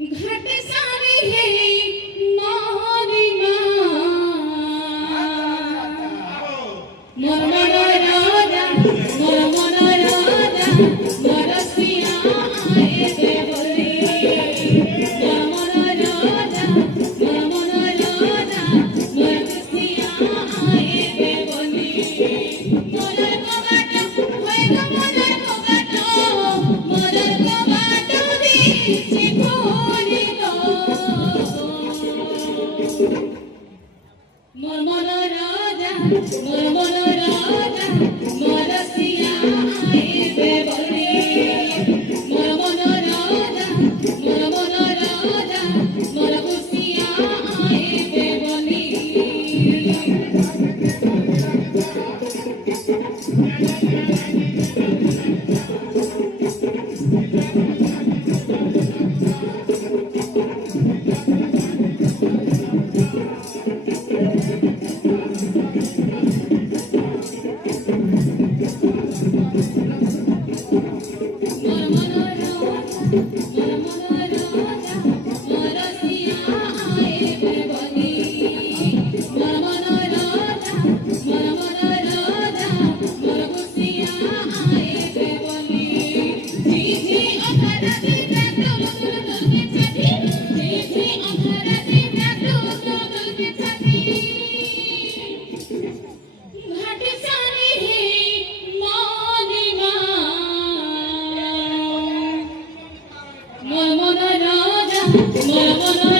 घट सारी है मोहनी मोर मन राजा मोर मन राजा मोर सिया आए दे बोली मोर मन राजा मोर मन राजा मोर सिया आए दे बोली मोर कबाट होय गो मोर कबाट दीछि खोली गो मोर मन राजा मोर मन राजा मोर सिया आए दे बोली मोर मन राजा मोर मन राजा मोर सिया आए दे बोली मोर मन राजा मोर मन